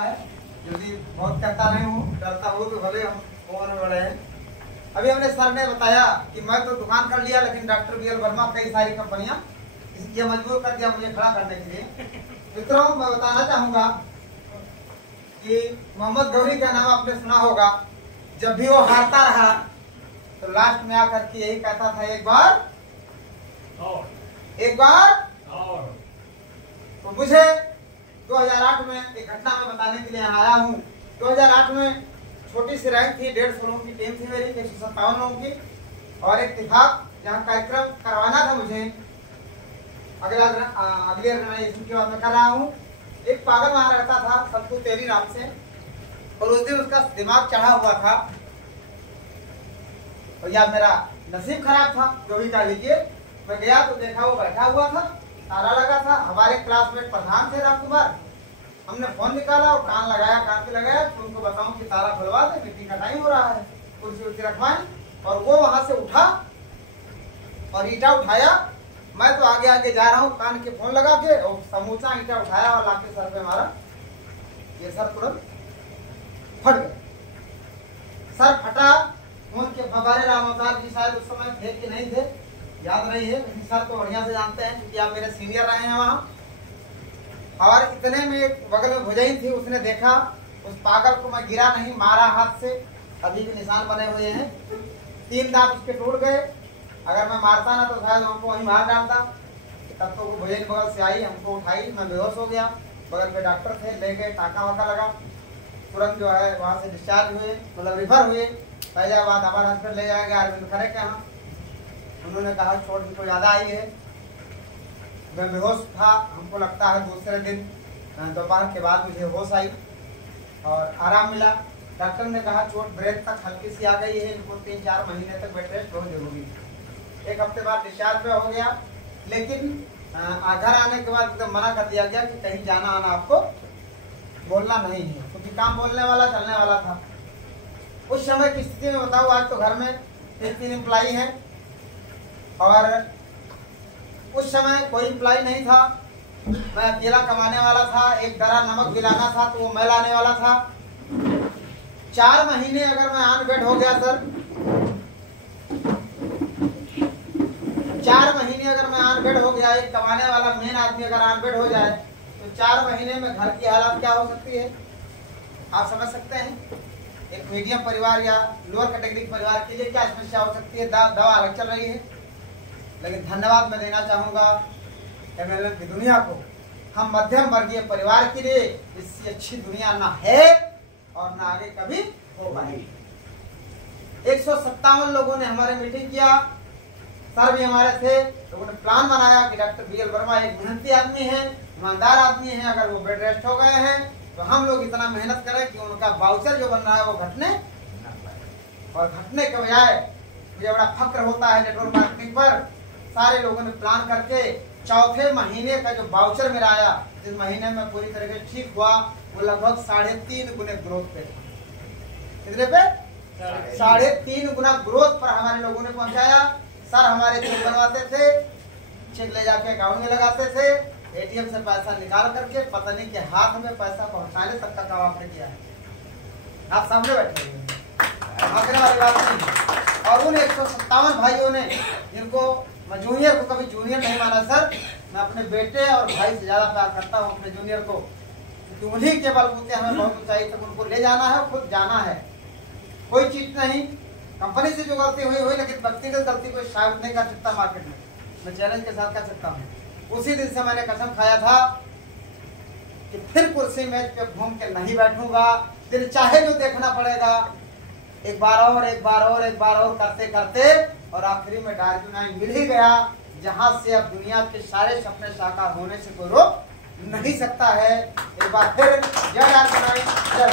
जल्दी बहुत कहता नहीं हूँ, डरता हूँ तो भले हम उम्र में बड़े हैं। अभी हमने सर ने बताया कि मैं तो दुकान कर लिया, लेकिन डॉक्टर बी एल वर्मा कई सारी कंपनियां इसलिए मजबूर कर दिया मुझे खड़ा करने के लिए। मित्रों, मैं बताना चाहूंगा कि मोहम्मद गौरी का नाम आपने सुना होगा। जब भी वो हारता रहा तो लास्ट में आकर के यही कहता था, एक बार और। तो मुझे 2008 में एक घटना में बताने के लिए आया हूँ। 2008 में छोटी सी रैंक थी, 150 लोगों की टीम थी मेरी, 157 लोगों की, और एक इत्तेफाक जहाँ कार्यक्रम करवाना था मुझे अगले ऑर्गेनाइजेशन की बात में कर रहा हूँ। एक पागल वहां रहता था संतू तेरी नाम से, और उस दिन उसका दिमाग चढ़ा हुआ था, और या मेरा नसीब खराब था जो भी कह लीजिए। मैं गया तो देखा वो बैठा हुआ था, ताला लगा था। हमारे क्लासमेट प्रधान थे राम कुमार, हमने फोन निकाला और कान लगाया, कान पे लगाया कि उनको बताऊं कि ताला खुलवा दे, मीटिंग का टाइम हो रहा है, कुर्सी उर्सी रखवाएं। और वो वहां से उठा और ईटा उठाया। मैं तो आगे आगे जा रहा हूँ कान के फोन लगा के, और समूचा ईटा उठाया और लाके सर पे मारा। ये सर तुरंत फट गया। सर फटा, खून के फव्वारे राम अवतार जी शायद उस समय थे कि नहीं थे याद नहीं है, लेकिन सर तो बढ़िया से जानते हैं क्योंकि आप मेरे सीनियर रहे हैं वहाँ। और इतने में एक बगल में भुजाई थी, उसने देखा उस पागल को, मैं गिरा नहीं, मारा हाथ से, अभी भी निशान बने हुए हैं। 3 दांत उसके टूट गए। अगर मैं मारता ना तो शायद हमको वहीं मार डालता। तब तो भुजाई बगल से आई, हमको उठाई, मैं बेहोश हो गया। बगल में डॉक्टर थे, ले गए, टाका वाका लगा, तुरंत जो है वहाँ से डिस्चार्ज हुए, मतलब रिफर हुए फैजाबाद हमारे हॉस्पिटल ले जाया गया अरविंद खरे के यहाँ। उन्होंने कहा चोट को ज्यादा आई है। मैं बेहोश था, हमको लगता है दूसरे दिन दोपहर के बाद मुझे होश आई और आराम मिला। डॉक्टर ने कहा चोट ब्रेन तक हल्की सी आ गई है, इनको 3-4 महीने तक बेड रेस्ट बहुत जरूरी है। 1 हफ्ते बाद डिस्चार्ज पे हो गया, लेकिन घर आने के बाद एकदम मना कर दिया गया कि कहीं जाना आना आपको बोलना नहीं है, क्योंकि काम बोलने वाला चलने वाला था। उस समय की स्थिति में बताओ, आज तो घर में 3 एम्प्लॉई हैं, और उस समय कोई एम्प्लॉय नहीं था। मैं अकेला कमाने वाला था, एक दरा नमक भी लाना था तो वो मैं लाने वाला था। 4 महीने अगर मैं ऑन बेड हो गया सर, 4 महीने अगर मैं ऑन बेड हो गया, एक कमाने वाला मेन आदमी अगर ऑन बेड हो जाए तो 4 महीने में घर की हालत क्या हो सकती है आप समझ सकते हैं। एक मीडियम परिवार या लोअर कैटेगरी परिवार के लिए क्या समस्या हो सकती है। दवा अलग चल रही है। लेकिन धन्यवाद मैं देना चाहूंगा एमएलएम की दुनिया को। हम मध्यम वर्गीय परिवार के लिए इससे अच्छी दुनिया ना है और ना आगे कभी हो पाएगी। 157 लोगों ने हमारे मीटिंग किया, सर भी हमारे थे। लोगों ने प्लान बनाया कि डॉक्टर बी एल वर्मा एक मेहनती आदमी है, ईमानदार आदमी है, अगर वो बेड रेस्ट हो गए हैं तो हम लोग इतना मेहनत करें कि उनका वाउचर जो बन रहा है वो घटने और घटने के बजाय मुझे बड़ा फक्र होता है नेटवर्क मार्केटिंग पर। सारे लोगों ने प्लान करके 4थे महीने का जो वाउचर मेरा आया, जिस महीने में पूरी तरह से ठीक हुआ, वो लगभग 3.5 गुने ग्रोथ पे। कितने पे? 3.5 गुना ग्रोथ पर हमारे लोगों ने पहुंचाया। सर हमारे चेक बनवाते थे, चेक ले जाके अकाउंट में लगाते थे, एटीएम से पैसा निकाल करके पता नहीं के हाथ में पैसा पहुंचाने तक का काम आपने किया है। आप सामने बैठे हुए भागने वाली बात नहीं। और उन 157 भाइयों ने, जिनको मैं जूनियर को कभी जूनियर नहीं माना सर, मैं अपने बेटे और भाई से ज्यादा प्यार करता हूँ अपने जूनियर को, क्योंकि उन्हीं के बलबूते हमें बहुत ऊंचाई तक उनको ले जाना है, खुद जाना है। कोई चीज नहीं, कंपनी से जो गलती हुई, लेकिन व्यक्तिगत गलती कोई शायद नहीं कर सकता मार्केट में, मैं चैलेंज के साथ कर सकता हूँ। उसी दिन से मैंने कसम खाया था कि फिर कुर्सी मेज पे घूम के नहीं बैठूंगा, दिल चाहे जो देखना पड़ेगा। एक बार और करते करते और आखिरी में डार्विन मिल ही गया, जहां से अब दुनिया के सारे सपने साकार होने से कोई रोक नहीं सकता है। एक बार फिर जय डार्विन, जय।